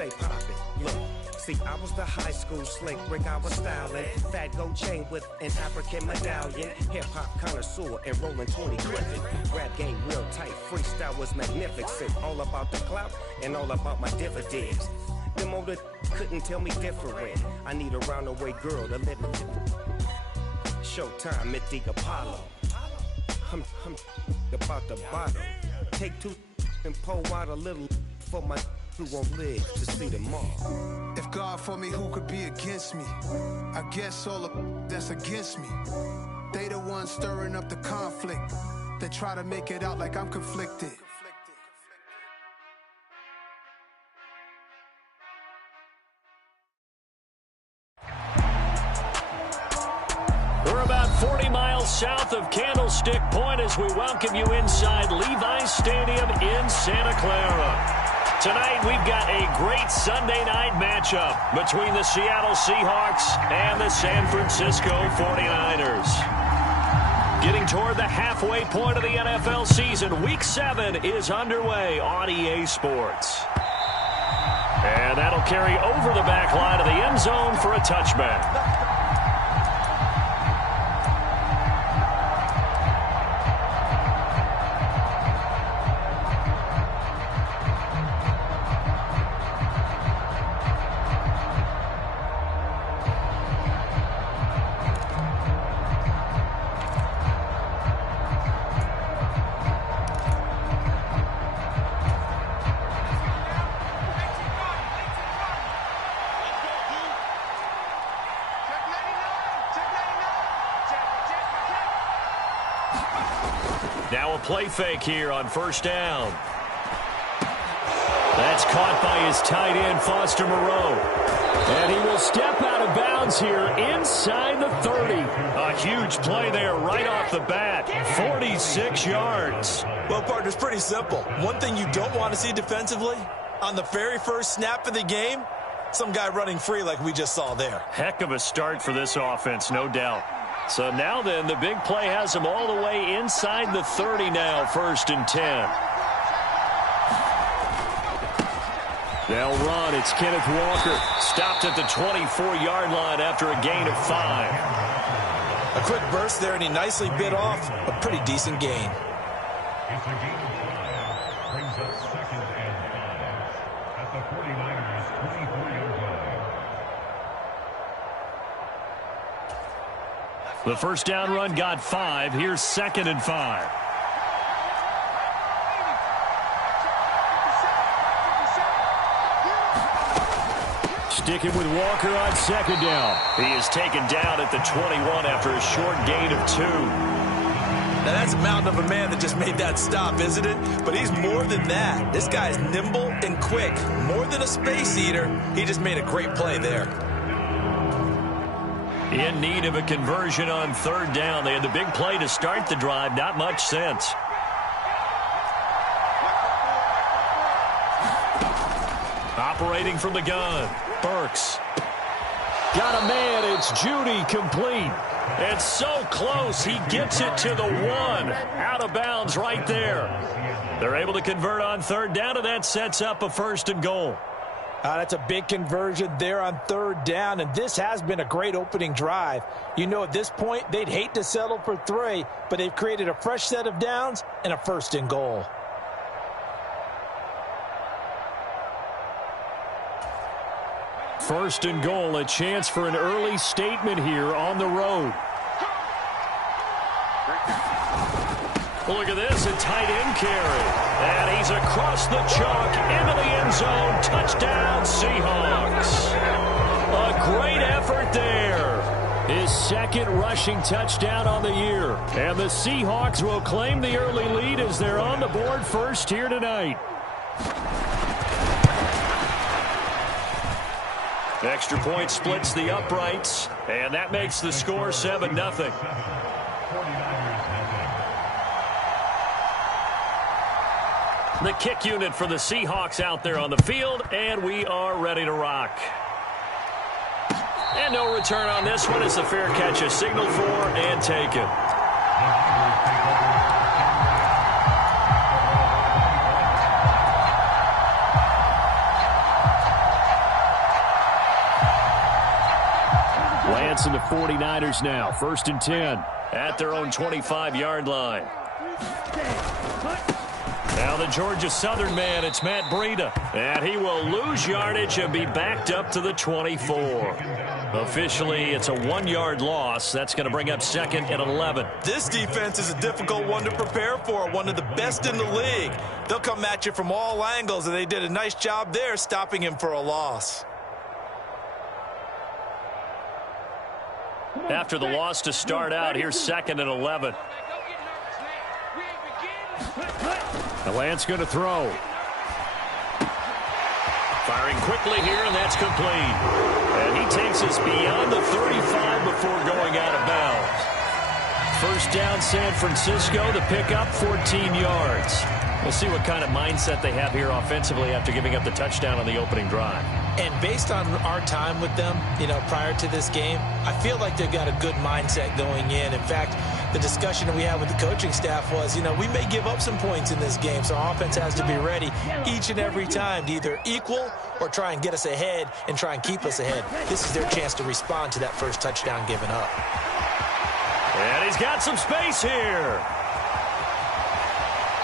stay poppin'. Look, see, I was the high school slick brick, I was styling. Fat gold chain with an African medallion. Hip-hop connoisseur and rolling 20 Griffin. Rap game real tight, freestyle was magnificent. All about the clout and all about my dividends. Them older couldn't tell me different. I need a round-away girl to let me. Showtime at the Apollo. I'm about the bottom. Take two and pour out a little for my who won't live to see tomorrow. If God for me, who could be against me? I guess all the that's against me. They the ones stirring up the conflict. They try to make it out like I'm conflicted. We're about 40 miles south of Candlestick Point as we welcome you inside Levi's Stadium in Santa Clara. Tonight, we've got a great Sunday night matchup between the Seattle Seahawks and the San Francisco 49ers. Getting toward the halfway point of the NFL season, Week 7 is underway on EA Sports. And that'll carry over the back line of the end zone for a touchback. Now a play fake here on first down. That's caught by his tight end, Foster Moreau. And he will step out of bounds here inside the 30. A huge play there right off the bat. 46 yards. Well, partner, it's pretty simple. One thing you don't want to see defensively, on the very first snap of the game, some guy running free like we just saw there. Heck of a start for this offense, no doubt. So now then, the big play has them all the way inside the 30 now, 1st and 10. They'll run. It's Kenneth Walker. Stopped at the 24-yard line after a gain of 5. A quick burst there, and he nicely bit off a pretty decent gain. Brings up 2nd and 5 at the 49ers' 24-yard line. The first down run got 5. Here's 2nd and 5. Sticking with Walker on 2nd down. He is taken down at the 21 after a short gain of 2. Now that's a mountain of a man that just made that stop, isn't it? But he's more than that. This guy's nimble and quick. More than a space eater. He just made a great play there. In need of a conversion on 3rd down. They had the big play to start the drive. Not much sense. Operating from the gun. Burks. Got a man. It's Judy, complete. And so close. He gets it to the 1. Out of bounds right there. They're able to convert on 3rd down, and that sets up a 1st and goal. That's a big conversion there on 3rd down, and this has been a great opening drive. You know, at this point, they'd hate to settle for 3, but they've created a fresh set of downs and a 1st and goal. First and goal, a chance for an early statement here on the road. Look at this, a tight end carry. And he's across the chalk into the end zone. Touchdown, Seahawks. A great effort there. His 2nd rushing touchdown on the year. And the Seahawks will claim the early lead as they're on the board first here tonight. Extra point splits the uprights, and that makes the score 7-0. The kick unit for the Seahawks out there on the field, and we are ready to rock. And no return on this one as the fair catch is signaled for and taken. offense in the 49ers now. 1st and 10 at their own 25-yard line. Now the Georgia Southern man, it's Matt Breida. And he will lose yardage and be backed up to the 24. Officially, it's a 1-yard loss. That's going to bring up 2nd and 11. This defense is a difficult one to prepare for, one of the best in the league. They'll come at you from all angles, and they did a nice job there stopping him for a loss. After the loss to start out, here's 2nd and 11. The Lance going to throw. Firing quickly here, and that's complete. And he takes us beyond the 35 before going out of bounds. 1st down, San Francisco. The pickup, 14 yards. We'll see what kind of mindset they have here offensively after giving up the touchdown on the opening drive. And based on our time with them, prior to this game, I feel like they've got a good mindset going in. In fact, the discussion that we had with the coaching staff was, we may give up some points in this game, so our offense has to be ready each and every time to either equal or try and get us ahead and try and keep us ahead. This is their chance to respond to that first touchdown given up. And he's got some space here.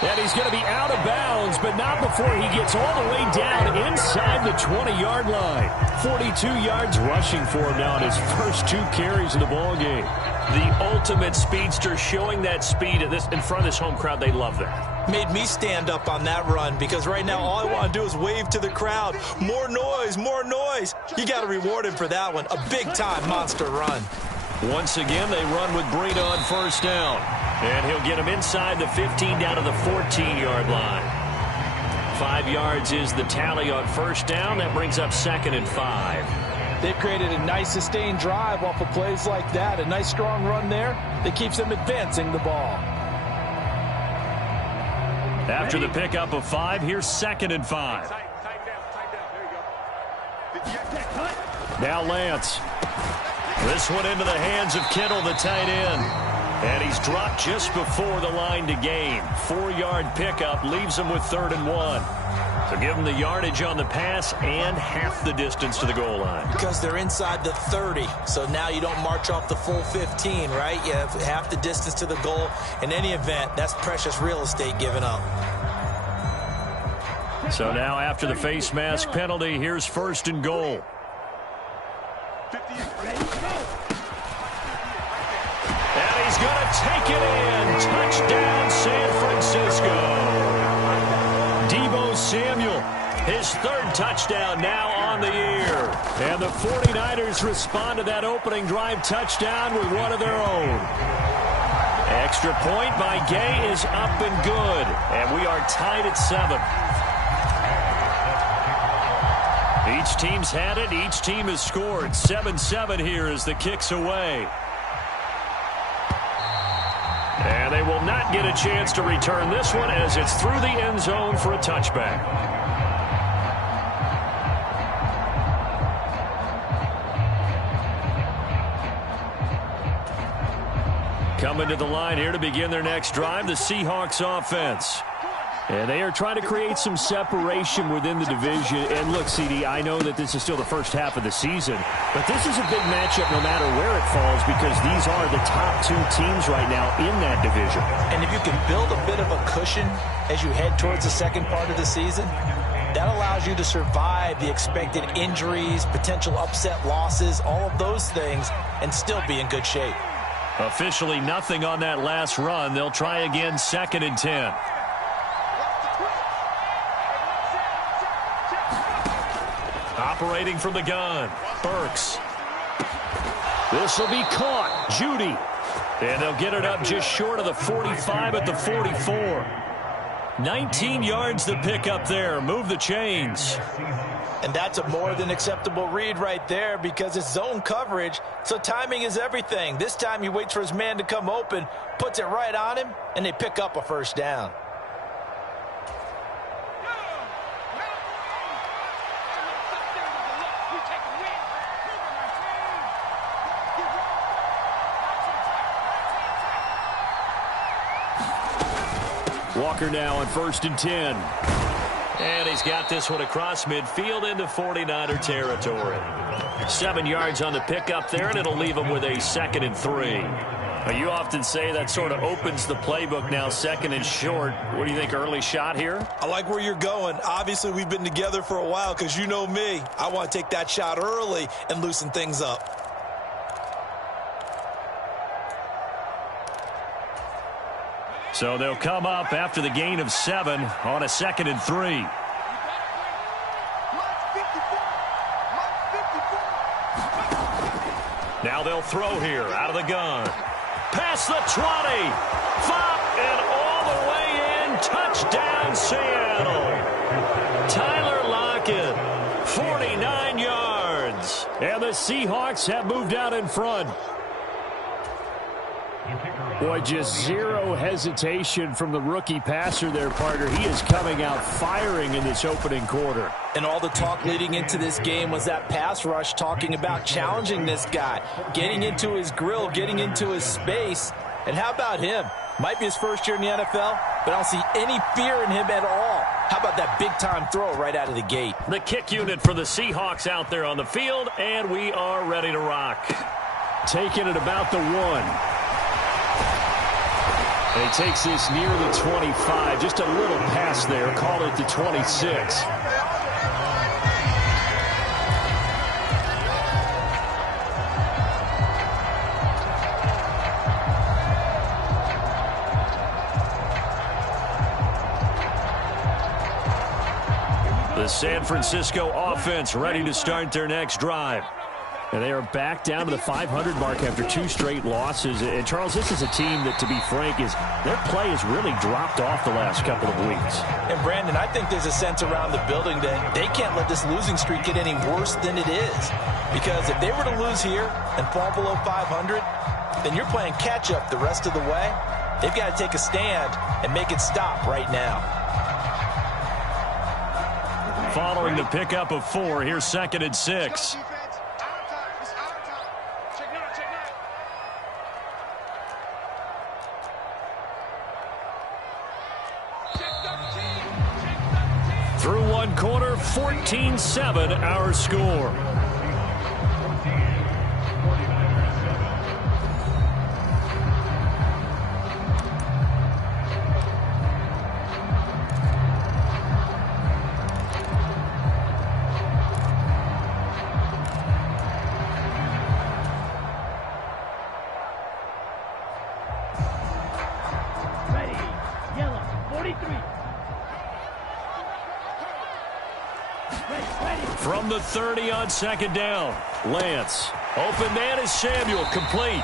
And he's going to be out of bounds, but not before he gets all the way down inside the 20-yard line. 42 yards rushing for him now in his first 2 carries of the ballgame. The ultimate speedster, showing that speed in front of this home crowd. They love that. Made me stand up on that run because right now all I want to do is wave to the crowd. More noise, more noise. You got to reward him for that one. A big-time monster run. Once again, they run with Breida on 1st down. And he'll get him inside the 15 down to the 14-yard line. 5 yards is the tally on 1st down. That brings up 2nd and 5. They've created a nice sustained drive off of plays like that. A nice strong run there that keeps them advancing the ball. After the pickup of 5, here's 2nd and 5. Now Lance. This one into the hands of Kittle, the tight end. And he's dropped just before the line to gain. 4-yard pickup leaves him with 3rd and 1. So give him the yardage on the pass and half the distance to the goal line. Because they're inside the 30. So now you don't march off the full 15, right? You have half the distance to the goal. In any event, that's precious real estate given up. So now after the face mask penalty, here's 1st and goal. And he's going to take it in. Touchdown, San Francisco. Deebo Samuel, his 3rd touchdown now on the year. And the 49ers respond to that opening drive touchdown with one of their own. Extra point by Gay is up and good. And we are tied at 7. Each team's had it. Each team has scored. 7-7 here as the kick's away. And they will not get a chance to return this one as it's through the end zone for a touchback. Coming to the line here to begin their next drive, the Seahawks offense. And they are trying to create some separation within the division. And look, CD, I know that this is still the first half of the season, but this is a big matchup no matter where it falls because these are the top 2 teams right now in that division. And if you can build a bit of a cushion as you head towards the second part of the season, that allows you to survive the expected injuries, potential upset losses, all of those things, and still be in good shape. Officially nothing on that last run. They'll try again 2nd and 10. Operating from the gun, Burks. This will be caught. Judy. And they'll get it up just short of the 45 at the 44. 19 yards to pick up there. Move the chains. And that's a more than acceptable read right there because it's zone coverage, so timing is everything. This time he waits for his man to come open, puts it right on him, and they pick up a 1st down. Walker now on 1st and 10. And he's got this one across midfield into 49er territory. 7 yards on the pickup there, and it'll leave him with a 2nd and 3. You often say that sort of opens the playbook now, 2nd and short. What do you think, early shot here? I like where you're going. Obviously, we've been together for a while because you know me. I want to take that shot early and loosen things up. So they'll come up after the gain of 7 on a 2nd and 3. Now they'll throw here out of the gun. Past the 20. 5 and all the way in. Touchdown, Seattle. Tyler Lockett, 49 yards. And the Seahawks have moved out in front. Boy, just zero hesitation from the rookie passer there, partner. He is coming out firing in this opening quarter. And all the talk leading into this game was that pass rush, talking about challenging this guy, getting into his grill, getting into his space. And how about him? Might be his first year in the NFL, but I don't see any fear in him at all. How about that big-time throw right out of the gate? The kick unit for the Seahawks out there on the field, and we are ready to rock. Taking it about the 1. And he takes this near the 25. Just a little pass there. Call it the 26. The San Francisco offense ready to start their next drive. And they are back down to the 500 mark after 2 straight losses. And, Charles, this is a team that, to be frank, their play has really dropped off the last couple of weeks. And, Brandon, I think there's a sense around the building that they can't let this losing streak get any worse than it is. Because if they were to lose here and fall below 500, then you're playing catch-up the rest of the way. They've got to take a stand and make it stop right now. Following the pickup of 4, here's 2nd and 6. Through 1 quarter, 14-7 our score. From the 30 on 2nd down. Lance. Open man is Samuel. Complete.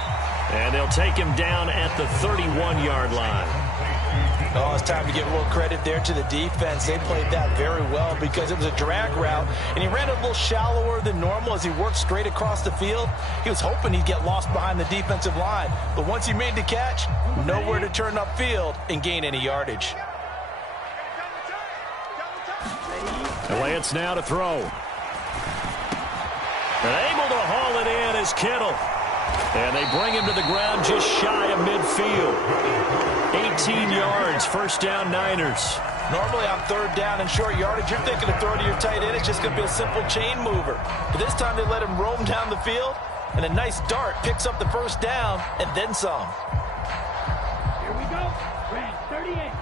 And they'll take him down at the 31-yard line. Oh, it's time to give a little credit there to the defense. They played that very well because it was a drag route, and he ran a little shallower than normal as he worked straight across the field. He was hoping he'd get lost behind the defensive line, but once he made the catch, nowhere to turn upfield and gain any yardage. And Lance now to throw. And able to haul it in is Kittle. And they bring him to the ground just shy of midfield. 18 yards, 1st down Niners. Normally on 3rd down and short yardage, you're thinking of throwing to your tight end. It's just going to be a simple chain mover. But this time they let him roam down the field, and a nice dart picks up the 1st down and then some. Here we go. Brand 38.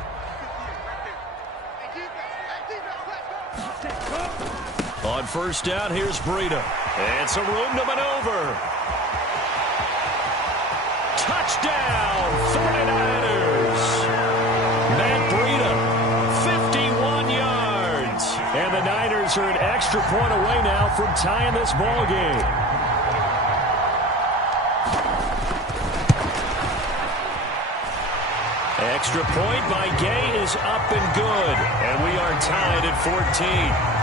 On 1st down, here's Breida. And some room to maneuver. Touchdown, 49ers. Matt Breida, 51 yards. And the Niners are an extra point away now from tying this ball game. Extra point by Gay is up and good. And we are tied at 14.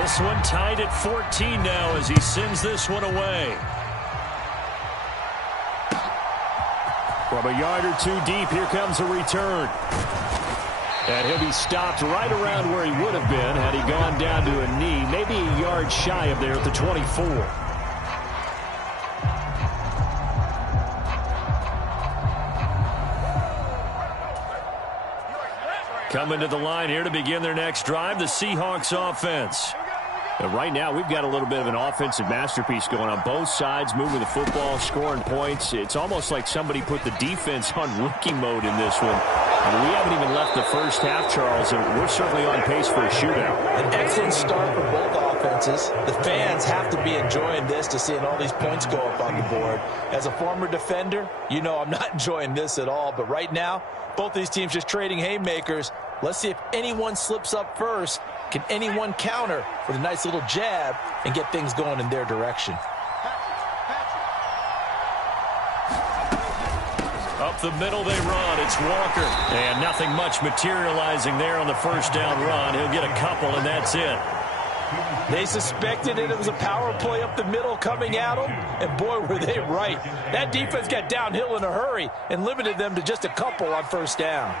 This one tied at 14 now as he sends this one away. From a yard or 2 deep, here comes a return. And he'll be stopped right around where he would have been had he gone down to a knee, maybe a yard shy of there at the 24. Coming to the line here to begin their next drive, the Seahawks offense. Right now, we've got a little bit of an offensive masterpiece going on both sides, moving the football, scoring points. It's almost like somebody put the defense on rookie mode in this one. We haven't even left the first half, Charles, and we're certainly on pace for a shootout. An excellent start for both offenses. The fans have to be enjoying this to seeing all these points go up on the board. As a former defender, you know I'm not enjoying this at all. But right now, both these teams just trading haymakers. Let's see if anyone slips up first. Can anyone counter with a nice little jab and get things going in their direction? Up the middle they run. It's Walker. And nothing much materializing there on the first down run. He'll get a couple, and that's it. They suspected it was a power play up the middle coming at them, and boy, were they right. That defense got downhill in a hurry and limited them to just a couple on first down.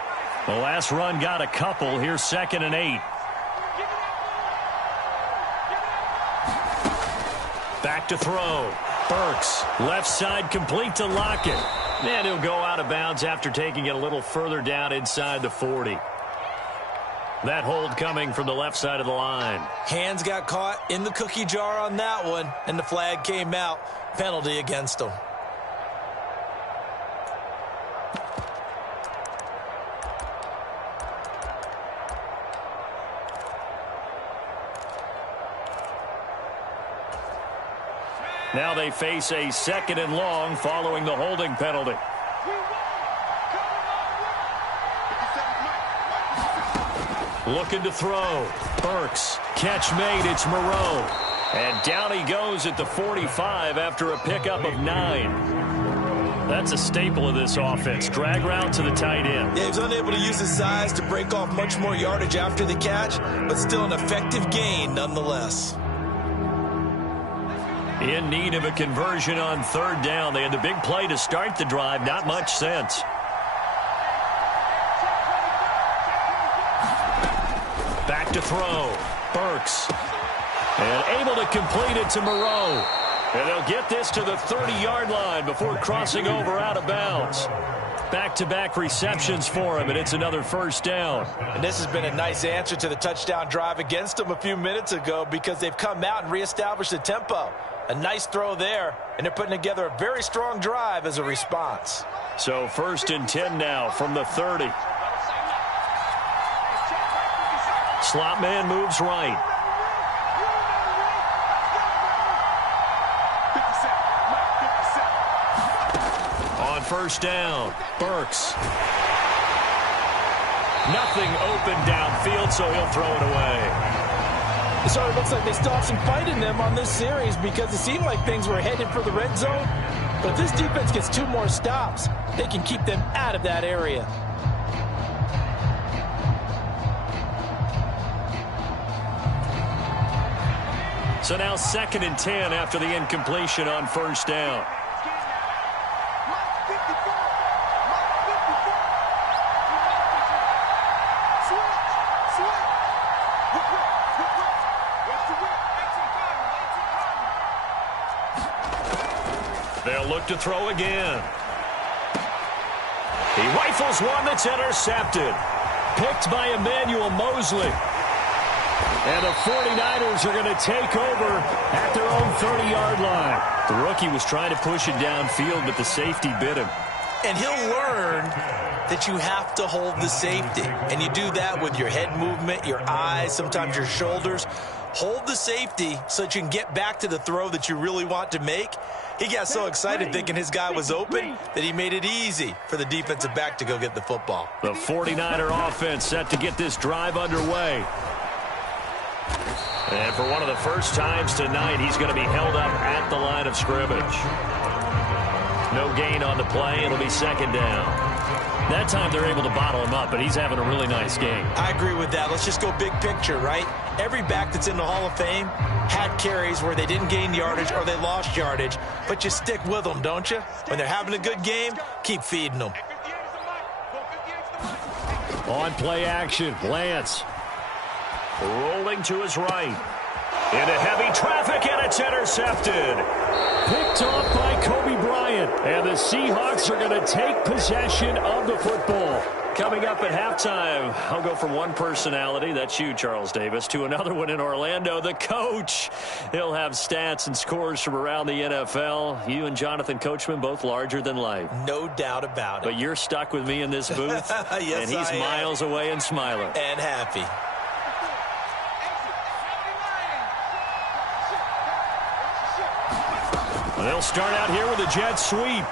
The last run got a couple. Here's 2nd and 8. Back to throw. Burks, left side complete to Lockett. And he'll go out of bounds after taking it a little further down inside the 40. That hold coming from the left side of the line. Hands got caught in the cookie jar on that one, and the flag came out. Penalty against them. Now they face a 2nd and long following the holding penalty. Looking to throw. Burks. Catch made. It's Moreau. And down he goes at the 45 after a pickup of 9. That's a staple of this offense. Drag route to the tight end. Yeah, he was unable to use his size to break off much more yardage after the catch, but still an effective gain nonetheless. In need of a conversion on 3rd down. They had the big play to start the drive. Not much sense. Back to throw. Burks. And able to complete it to Moreau. And they'll get this to the 30-yard line before crossing over out of bounds. Back-to-back receptions for him, and it's another first down. And this has been a nice answer to the touchdown drive against them a few minutes ago because they've come out and reestablished the tempo. A nice throw there, and they're putting together a very strong drive as a response. So 1st and 10 now from the 30. Slot man moves right. On first down, Burks. Nothing open downfield, so he'll throw it away. So it looks like they still have some fight in them on this series because it seemed like things were headed for the red zone. But if this defense gets 2 more stops, they can keep them out of that area. So now 2nd and 10 after the incompletion on first down. They'll look to throw again. He rifles one that's intercepted. Picked by Emmanuel Mosley. And the 49ers are going to take over at their own 30-yard line. The rookie was trying to push it downfield, but the safety bit him. And he'll learn that you have to hold the safety. And you do that with your head movement, your eyes, sometimes your shoulders. Hold the safety so that you can get back to the throw that you really want to make. He got so excited thinking his guy was open that he made it easy for the defensive back to go get the football. The 49er offense set to get this drive underway. And for one of the first times tonight, he's going to be held up at the line of scrimmage. No gain on the play. It'll be 2nd down. That time they're able to bottle him up, but he's having a really nice game. I agree with that. Let's just go big picture, right? Every back that's in the Hall of Fame had carries where they didn't gain yardage or they lost yardage, but you stick with them, don't you? When they're having a good game, keep feeding them. On play action, Lance. Rolling to his right. Into heavy traffic, and it's intercepted. Picked off by Kobe Bryant. And the Seahawks are going to take possession of the football. Coming up at halftime, I'll go from one personality, that's you, Charles Davis, to another one in Orlando, the coach. He'll have stats and scores from around the NFL. You and Jonathan Coachman, both larger than life. No doubt about it. But you're stuck with me in this booth, yes, and he's miles away and smiling. And happy. Well, they'll start out here with a jet sweep.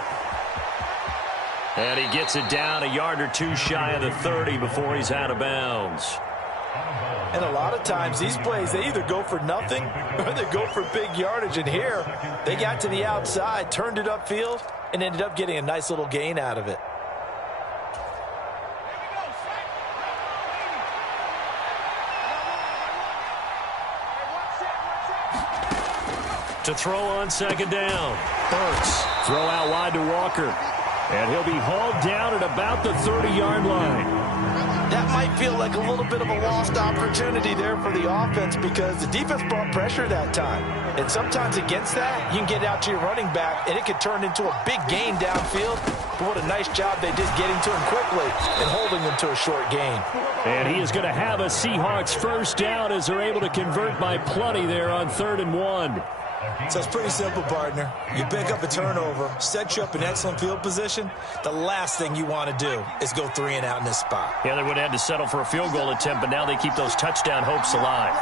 And he gets it down a yard or two shy of the 30 before he's out of bounds. And a lot of times these plays, they either go for nothing or they go for big yardage. And here, they got to the outside, turned it upfield, and ended up getting a nice little gain out of it. To throw on second down. Burks. Throw out wide to Walker. And he'll be hauled down at about the 30-yard line. That might feel like a little bit of a lost opportunity there for the offense because the defense brought pressure that time. And sometimes against that, you can get out to your running back, and it could turn into a big gain downfield. But what a nice job they did getting to him quickly and holding them to a short gain. And he is going to have a Seahawks first down as they're able to convert by plenty there on 3rd and 1. So it's pretty simple, partner. You pick up a turnover, set you up in excellent field position. The last thing you want to do is go 3 and out in this spot. Yeah, they would have had to settle for a field goal attempt, but now they keep those touchdown hopes alive.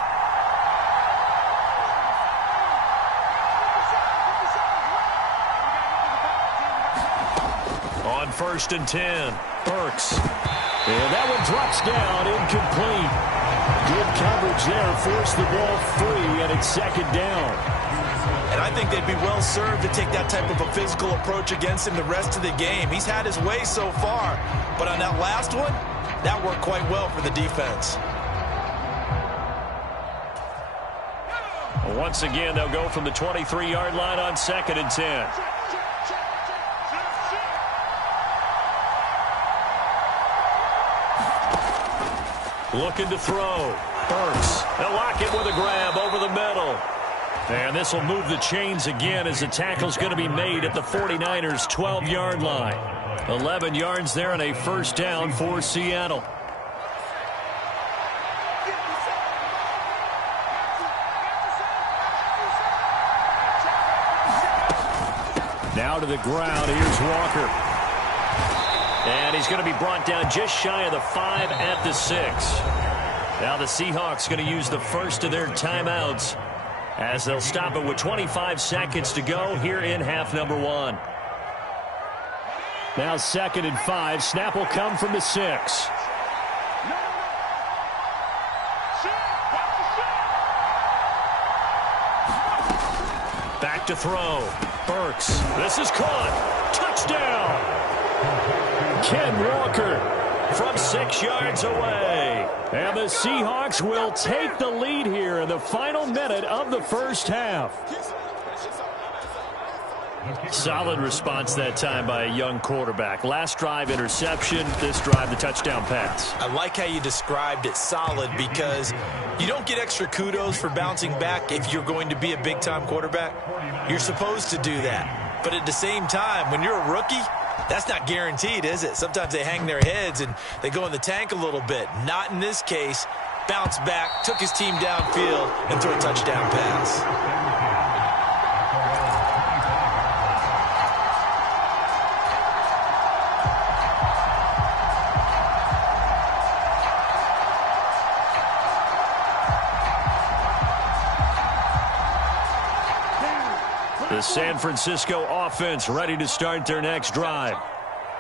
On 1st and 10, Burks. And that one drops down, incomplete. Good coverage there, forced the ball free, and it's 2nd down. And I think they'd be well served to take that type of a physical approach against him the rest of the game. He's had his way so far, but on that last one, that worked quite well for the defense. Once again, they'll go from the 23-yard line on 2nd and 10. Looking to throw. Burks. They'll lock it with a grab over the middle. And this will move the chains again as the tackle's going to be made at the 49ers' 12-yard line. 11 yards there and a first down for Seattle. Now to the ground. Here's Walker. And he's going to be brought down just shy of the 5 at the 6. Now the Seahawks going to use the first of their timeouts as they'll stop it with 25 seconds to go here in half number 1. Now 2nd and 5. Snap will come from the 6. Back to throw. Burks. This is caught. Touchdown. Ken Walker from 6 yards away. And the Seahawks will take the lead here in the final minute of the first half. Solid response that time by a young quarterback. Last drive interception, this drive the touchdown pass. I like how you described it, solid, because you don't get extra kudos for bouncing back if you're going to be a big-time quarterback. You're supposed to do that. But at the same time, when you're a rookie, that's not guaranteed, is it? Sometimes they hang their heads and they go in the tank a little bit. Not in this case. Bounced back, took his team downfield, and threw a touchdown pass. The San Francisco offense ready to start their next drive.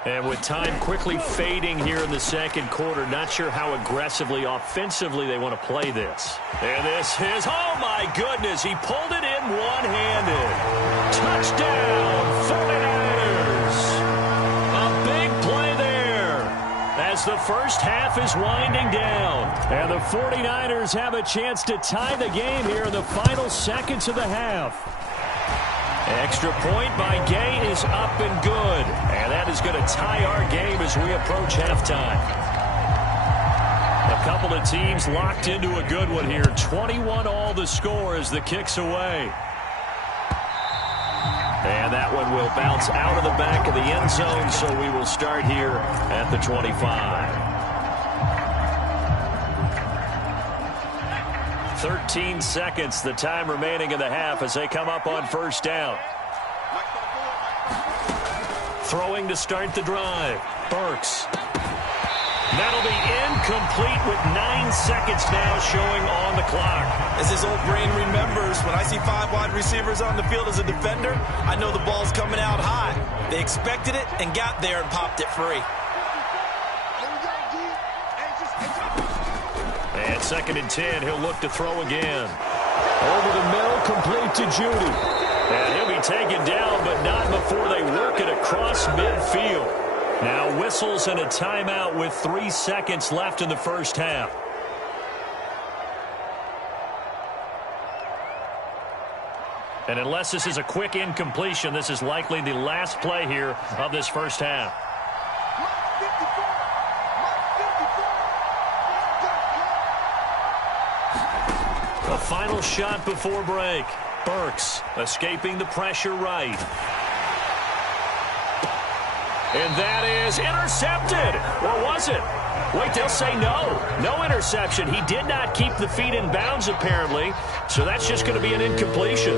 And with time quickly fading here in the second quarter, not sure how aggressively, offensively they want to play this. And this is, oh my goodness, he pulled it in one-handed. Touchdown, 49ers. A big play there as the first half is winding down. And the 49ers have a chance to tie the game here in the final seconds of the half. Extra point by Gay is up and good. And that is going to tie our game as we approach halftime. A couple of teams locked into a good one here. 21 all the score as the kick's away. And that one will bounce out of the back of the end zone, so we will start here at the 25. 13 seconds, the time remaining in the half as they come up on first down. Throwing to start the drive. Burks. That'll be incomplete with 9 seconds now showing on the clock. As his old brain remembers, when I see 5 wide receivers on the field as a defender, I know the ball's coming out high. They expected it and got there and popped it free. And 2nd and 10, he'll look to throw again. Over the middle, complete to Judy. And he'll be taken down, but not before they work it across midfield. Now whistles and a timeout with 3 seconds left in the first half. And unless this is a quick incompletion, this is likely the last play here of this first half. A final shot before break. Burks escaping the pressure right. And that is intercepted. Or was it? Wait, they'll say no. No interception. He did not keep the feet in bounds, apparently. So that's just going to be an incompletion.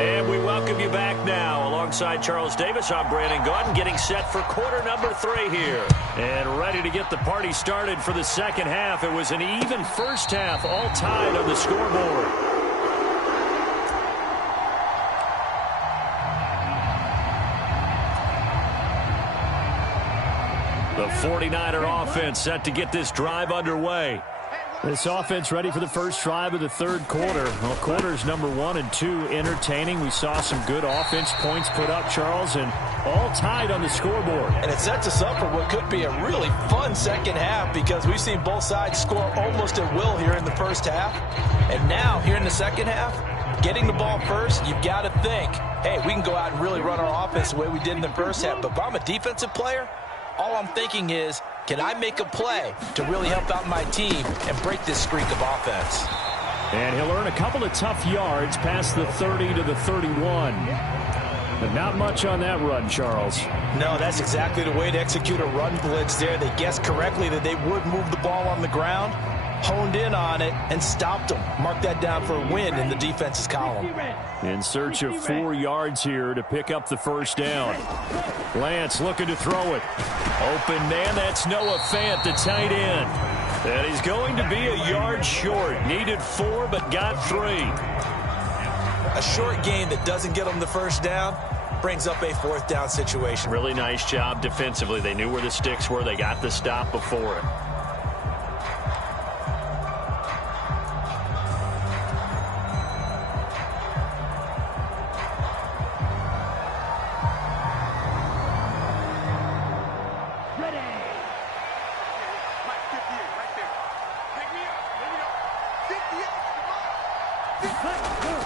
And we welcome you back now. Alongside Charles Davis, I'm Brandon Gaudin, getting set for quarter number 3 here. And ready to get the party started for the second half. It was an even first half, all tied on the scoreboard. The 49er offense set to get this drive underway. This offense ready for the first drive of the third quarter. Well, quarters number 1 and 2 entertaining. We saw some good offense points put up, Charles, and all tied on the scoreboard. And it sets us up for what could be a really fun second half because we've seen both sides score almost at will here in the first half. And now, here in the second half, getting the ball first, you've got to think, hey, we can go out and really run our offense the way we did in the first half. But if I'm a defensive player, all I'm thinking is, can I make a play to really help out my team and break this streak of offense? And he'll earn a couple of tough yards past the 30 to the 31. But not much on that run, Charles. No, that's exactly the way to execute a run blitz there. They guessed correctly that they would move the ball on the ground, honed in on it, and stopped them. Mark that down for a win in the defense's column. In search of 4 yards here to pick up the first down. Lance looking to throw it. Open man, that's Noah Fant, the tight end. And he's going to be a yard short. Needed 4, but got 3. A short gain that doesn't get them the first down brings up a 4th down situation. Really nice job defensively. They knew where the sticks were. They got the stop before it.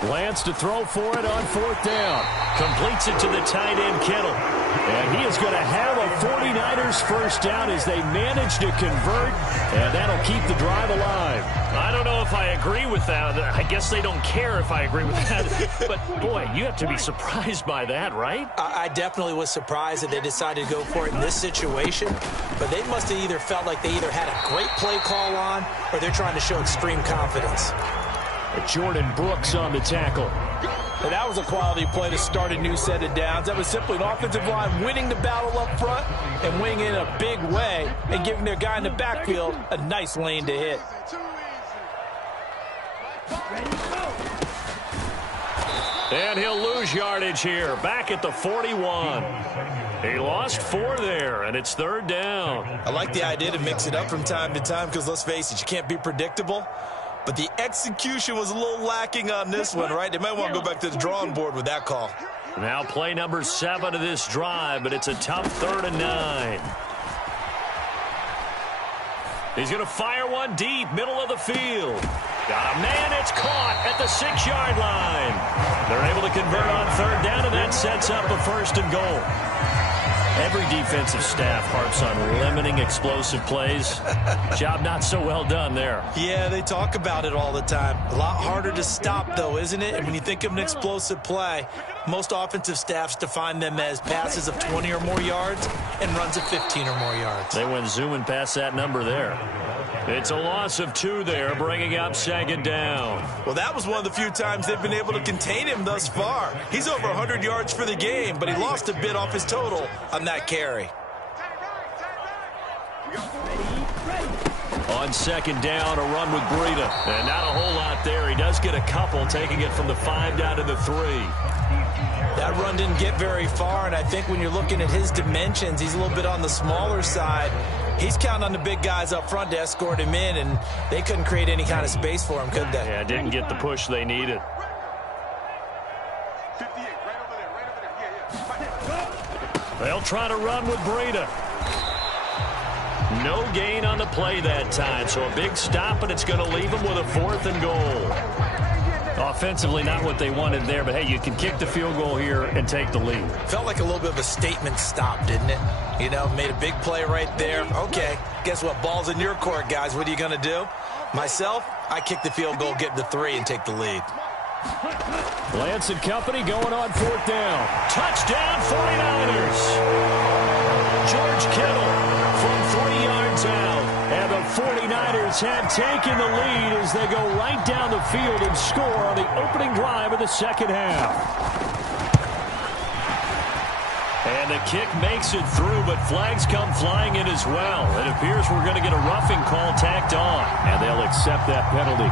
Lance to throw for it on 4th down. Completes it to the tight end, Kittle. And he is going to have a 49ers first down as they manage to convert, and that'll keep the drive alive. I don't know if I agree with that. I guess they don't care if I agree with that. But, boy, you have to be surprised by that, right? I definitely was surprised that they decided to go for it in this situation. But they must have either felt like they either had a great play call on or they're trying to show extreme confidence. Jordan Brooks on the tackle. And that was a quality play to start a new set of downs. That was simply an offensive line winning the battle up front and winning in a big way and giving their guy in the backfield a nice lane to hit. And he'll lose yardage here. Back at the 41. He lost 4 there, and it's 3rd down. I like the idea to mix it up from time to time because, let's face it, you can't be predictable. But the execution was a little lacking on this one, right? They might want to go back to the drawing board with that call. Now play number 7 of this drive, but it's a tough 3rd and 9. He's going to fire one deep, middle of the field. Got a man, it's caught at the 6-yard line. They're able to convert on 3rd down, and that sets up a 1st and goal. Every defensive staff harps on limiting explosive plays. Job not so well done there. Yeah, they talk about it all the time. A lot harder to stop, though, isn't it? And when you think of an explosive play, most offensive staffs define them as passes of 20 or more yards and runs of 15 or more yards. They went zooming past that number there. It's a loss of 2 there, bringing up second down. Well, that was one of the few times they've been able to contain him thus far. He's over 100 yards for the game, but he lost a bit off his total on that carry. On second down, a run with Breida. And not a whole lot there. He does get a couple, taking it from the 5 down to the 3. That run didn't get very far, and I think when you're looking at his dimensions, he's a little bit on the smaller side. He's counting on the big guys up front to escort him in, and they couldn't create any kind of space for him, could they? Yeah, didn't get the push they needed. They'll try to run with Breida. No gain on the play that time, so a big stop, and it's going to leave them with a 4th and goal. Offensively, not what they wanted there, but hey, you can kick the field goal here and take the lead. Felt like a little bit of a statement stop, didn't it? You know, made a big play right there. Okay, guess what? Ball's in your court, guys. What are you going to do? Myself, I kick the field goal, get the 3, and take the lead. Lance and company going on 4th down. Touchdown, 49ers. George Kittle from 3 yards out. And the 49ers have taken the lead as they go right down the field and score on the opening drive of the second half. And the kick makes it through, but flags come flying in as well. It appears we're going to get a roughing call tacked on, and they'll accept that penalty.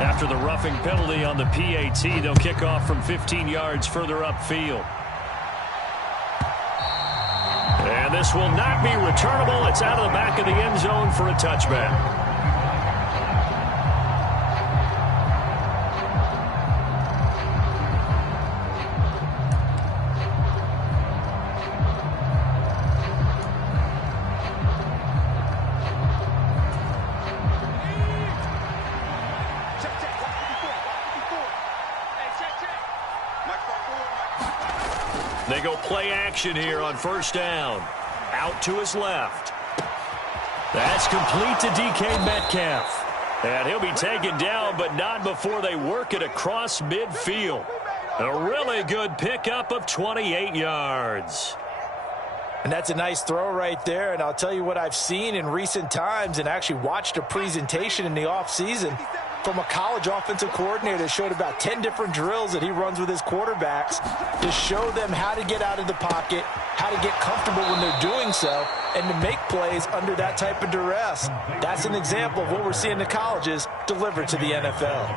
After the roughing penalty on the PAT, they'll kick off from 15 yards further upfield. And this will not be returnable. It's out of the back of the end zone for a touchback. They go play action here on 1st down. Out to his left. That's complete to DK Metcalf. And he'll be taken down, but not before they work it across midfield. A really good pickup of 28 yards. And that's a nice throw right there. And I'll tell you what I've seen in recent times and actually watched a presentation in the offseason from a college offensive coordinator that showed about 10 different drills that he runs with his quarterbacks to show them how to get out of the pocket, how to get comfortable when they're doing so, and to make plays under that type of duress. That's an example of what we're seeing the colleges deliver to the NFL.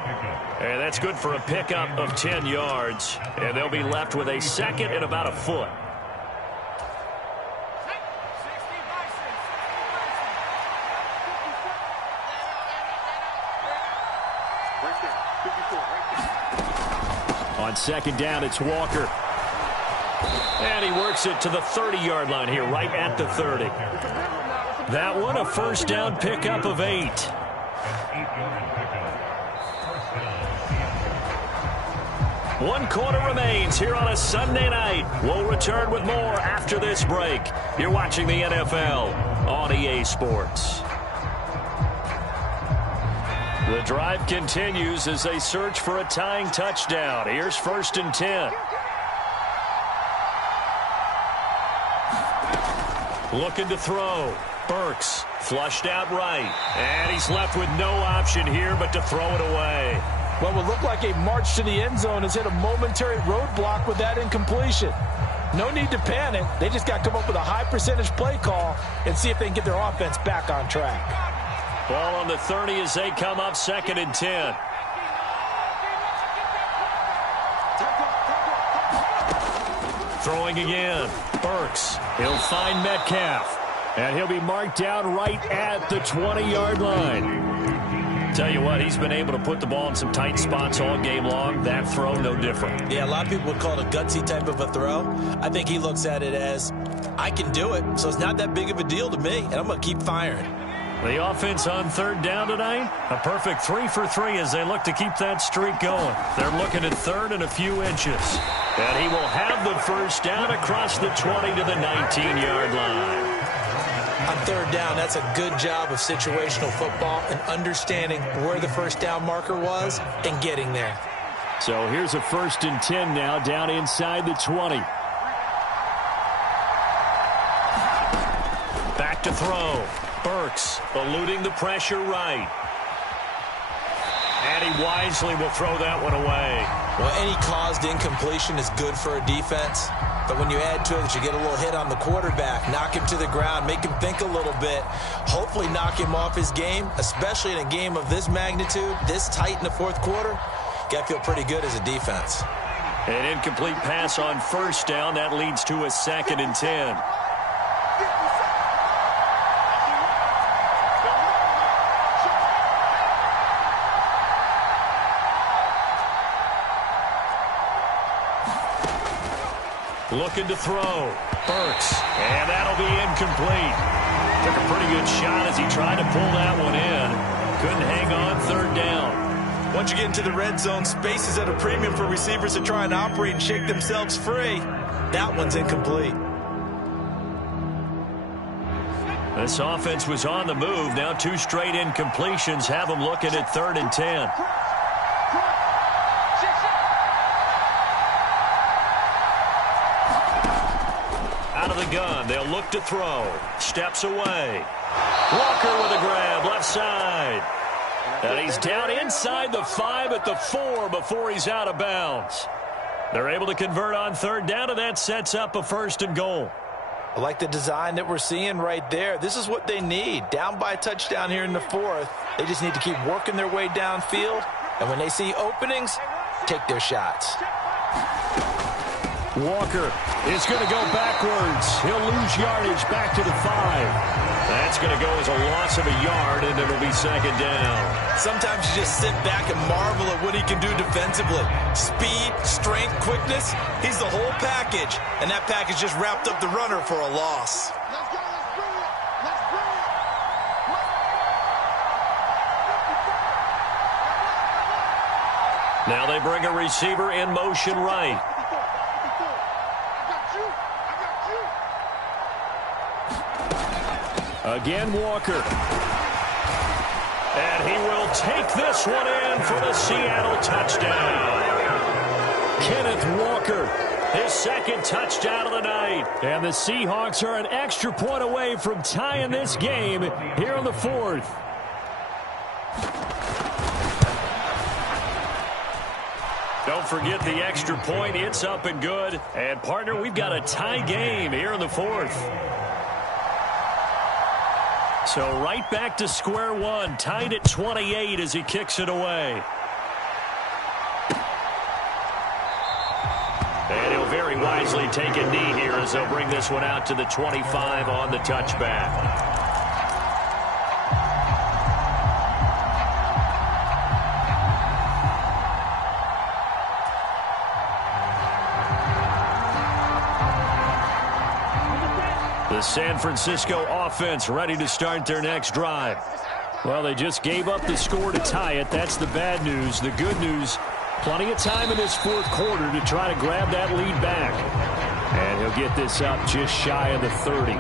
And that's good for a pickup of 10 yards. And they'll be left with a 2nd and about a foot. On 2nd down, it's Walker. And he works it to the 30-yard line here, right at the 30. That one, a 1st down pickup of 8. 1 quarter remains here on a Sunday night. We'll return with more after this break. You're watching the NFL on EA Sports. The drive continues as they search for a tying touchdown. Here's 1st and 10. Looking to throw. Burks flushed out right. And he's left with no option here but to throw it away. What would look like a march to the end zone has hit a momentary roadblock with that incompletion. No need to panic. They just got to come up with a high percentage play call and see if they can get their offense back on track. Ball on the 30 as they come up 2nd and 10. Throwing again. Burks. He'll find Metcalf. And he'll be marked down right at the 20-yard line. Tell you what, he's been able to put the ball in some tight spots all game long. That throw, no different. Yeah, a lot of people would call it a gutsy type of a throw. I think he looks at it as, I can do it, so it's not that big of a deal to me, and I'm going to keep firing. The offense on third down tonight, a perfect 3 for 3 as they look to keep that streak going. They're looking at third and a few inches. And he will have the first down across the 20 to the 19-yard line. On third down, that's a good job of situational football and understanding where the first down marker was and getting there. So here's a 1st and 10 now down inside the 20. Back to throw. Burks eluding the pressure right. And he wisely will throw that one away. Well, any caused incompletion is good for a defense. But when you add to it that you get a little hit on the quarterback, knock him to the ground, make him think a little bit, hopefully knock him off his game, especially in a game of this magnitude, this tight in the fourth quarter, you got to feel pretty good as a defense. An incomplete pass on first down. That leads to a 2nd and 10. Looking to throw. Burks. And that'll be incomplete. Took a pretty good shot as he tried to pull that one in. Couldn't hang on third down. Once you get into the red zone, space is at a premium for receivers to try and operate and shake themselves free. That one's incomplete. This offense was on the move. Now 2 straight incompletions have them looking at 3rd and 10. Gun. They'll look to throw. Steps away. Walker with a grab. Left side. And he's down inside the 5 at the 4 before he's out of bounds. They're able to convert on third down, and that sets up a 1st and goal. I like the design that we're seeing right there. This is what they need. Down by a touchdown here in the 4th. They just need to keep working their way downfield. And when they see openings, take their shots. Walker is going to go backwards. He'll lose yardage back to the 5. That's going to go as a loss of a yard, and it'll be 2nd down. Sometimes you just sit back and marvel at what he can do defensively. Speed, strength, quickness, he's the whole package. And that package just wrapped up the runner for a loss. Now they bring a receiver in motion right. Again, Walker. And he will take this one in for the Seattle touchdown. Kenneth Walker, his 2nd touchdown of the night. And the Seahawks are an extra point away from tying this game here in the 4th. Don't forget the extra point. It's up and good. And, partner, we've got a tie game here in the 4th. So right back to square one, tied at 28 as he kicks it away. And he'll very wisely take a knee here as they'll bring this one out to the 25 on the touchback. The San Francisco offense ready to start their next drive. Well, they just gave up the score to tie it. That's the bad news. The good news, plenty of time in this 4th quarter to try to grab that lead back. And he'll get this up just shy of the 30.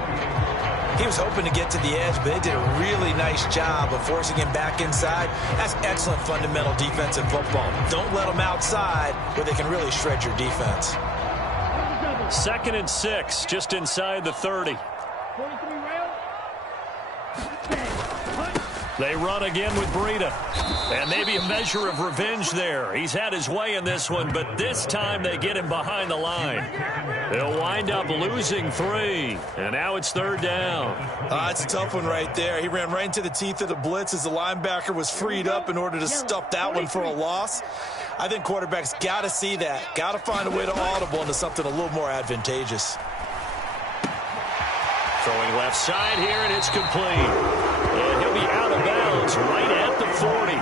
He was hoping to get to the edge, but they did a really nice job of forcing him back inside. That's excellent fundamental defensive football. Don't let them outside where they can really shred your defense. 2nd and 6, just inside the 30. They run again with Breida. And maybe a measure of revenge there. He's had his way in this one, but this time they get him behind the line. They'll wind up losing 3. And now it's 3rd down. It's a tough one right there. He ran right into the teeth of the blitz as the linebacker was freed up in order to stuff that one for a loss. I think quarterbacks got to see that. Got to find a way to audible into something a little more advantageous. Throwing left side here, and it's complete. And he'll be out of bounds right at the 40.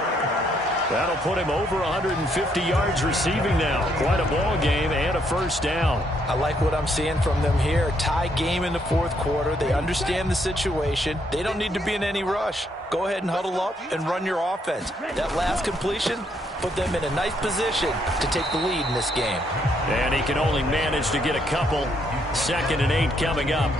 That'll put him over 150 yards receiving now. Quite a ball game and a first down. I like what I'm seeing from them here. Tie game in the fourth quarter. They understand the situation. They don't need to be in any rush. Go ahead and huddle up and run your offense. That last completion put them in a nice position to take the lead in this game. And he can only manage to get a couple. 2nd and 8 coming up.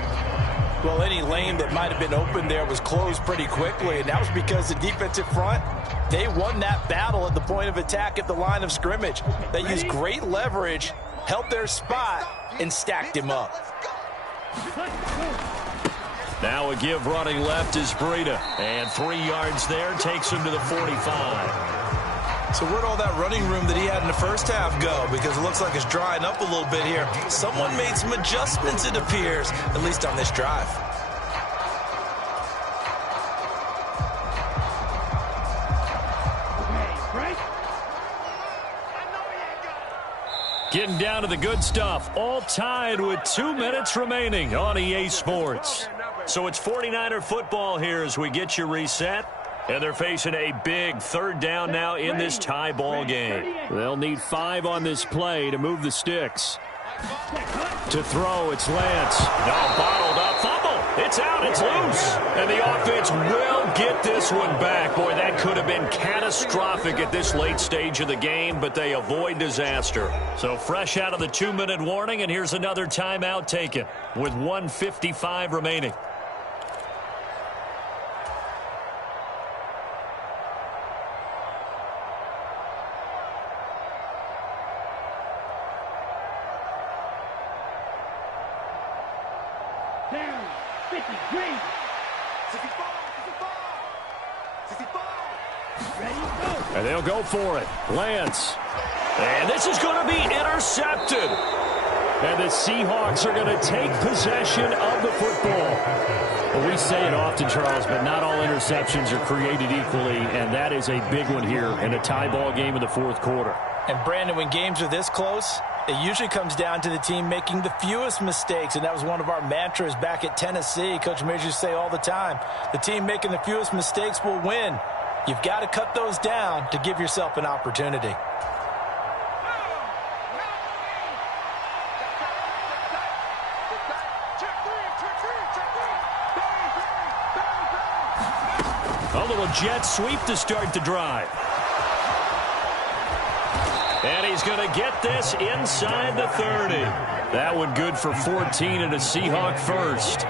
Well, any lane that might have been open there was closed pretty quickly, and that was because the defensive front, they won that battle at the point of attack at the line of scrimmage. They used great leverage, held their spot, and stacked him up. Now a give running left is Breida. And 3 yards there takes him to the 45. So where'd all that running room that he had in the first half go? Because it looks like it's drying up a little bit here. Someone made some adjustments, it appears, at least on this drive. Getting down to the good stuff. All tied with 2 minutes remaining on EA Sports. So it's 49er football here as we get you reset. And they're facing a big 3rd down now in this tie ball game. They'll need 5 on this play to move the sticks. To throw, it's Lance. No, bottled up. Fumble. It's out. It's loose. And the offense will get this one back. Boy, that could have been catastrophic at this late stage of the game, but they avoid disaster. So fresh out of the 2-minute warning, and here's another timeout taken with 1:55 remaining. And they'll go for it. Lance. And this is going to be intercepted. And the Seahawks are going to take possession of the football. Well, we say it often, Charles, but not all interceptions are created equally, and that is a big one here in a tie ball game in the fourth quarter. And, Brandon, when games are this close, it usually comes down to the team making the fewest mistakes, and that was one of our mantras back at Tennessee. Coach Majors used to say all the time, the team making the fewest mistakes will win. You've got to cut those down to give yourself an opportunity. A little jet sweep to start the drive. And he's going to get this inside the 30. That one good for 14 and a Seahawk first.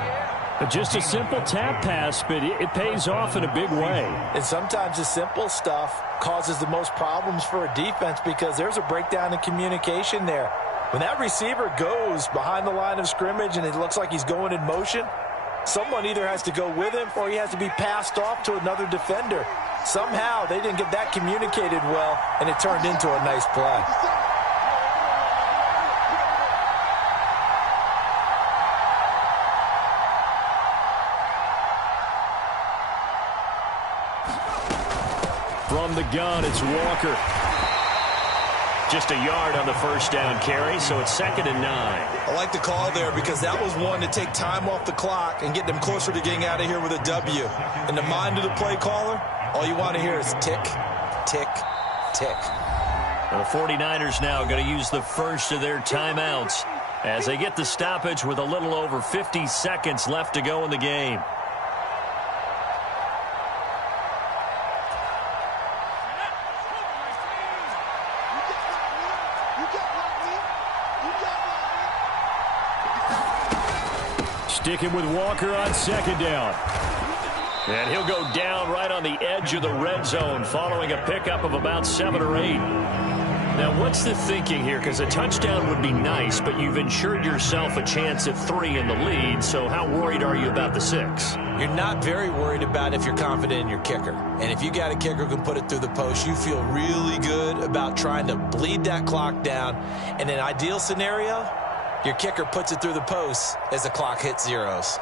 But just a simple tap pass, but it pays off in a big way. And sometimes the simple stuff causes the most problems for a defense because there's a breakdown in communication there. When that receiver goes behind the line of scrimmage and it looks like he's going in motion, someone either has to go with him or he has to be passed off to another defender. Somehow they didn't get that communicated well, and it turned into a nice play. From the gun, it's Walker. Just a yard on the first down carry, so it's 2nd and 9. I like the call there because that was one to take time off the clock and get them closer to getting out of here with a W. In the mind of the play caller, all you want to hear is tick, tick, tick. Well, the 49ers now going to use the first of their timeouts as they get the stoppage with a little over 50 seconds left to go in the game. Sticking with Walker on 2nd down. And he'll go down right on the edge of the red zone following a pickup of about 7 or 8. Now, what's the thinking here? Because a touchdown would be nice, but you've ensured yourself a chance at 3 in the lead, so how worried are you about the 6? You're not very worried about if you're confident in your kicker. And if you got a kicker who can put it through the post, you feel really good about trying to bleed that clock down. In an ideal scenario, your kicker puts it through the post as the clock hits zeros.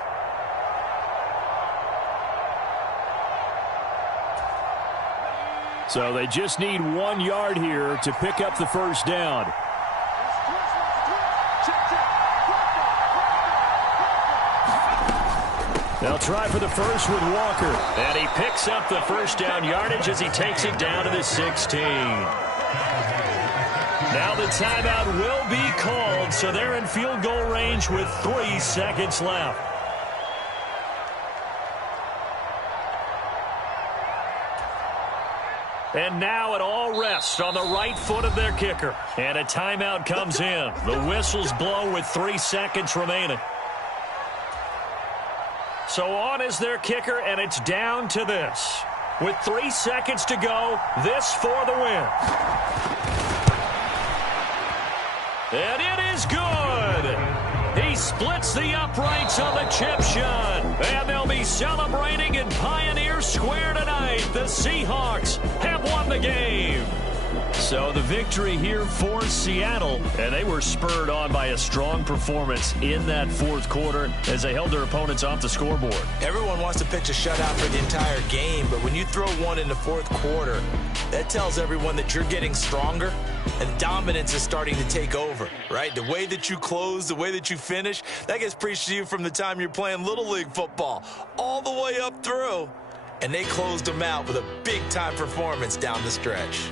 So they just need 1 yard here to pick up the first down. They'll try for the first with Walker. And he picks up the first down yardage as he takes it down to the 16. Now the timeout will be called, so they're in field goal range with 3 seconds left. And now it all rests on the right foot of their kicker. And a timeout comes in. The whistles blow with 3 seconds remaining. So on is their kicker, and it's down to this. With 3 seconds to go, this for the win. And it is good. He splits the uprights on the chip shot. And they'll be celebrating in Pioneer Square tonight. The Seahawks have won the game. So the victory here for Seattle, and they were spurred on by a strong performance in that fourth quarter as they held their opponents off the scoreboard. Everyone wants to pitch a shutout for the entire game, but when you throw one in the fourth quarter, that tells everyone that you're getting stronger and dominance is starting to take over, right? The way that you close, the way that you finish, that gets preached to you from the time you're playing Little League football all the way up through. And they closed them out with a big-time performance down the stretch.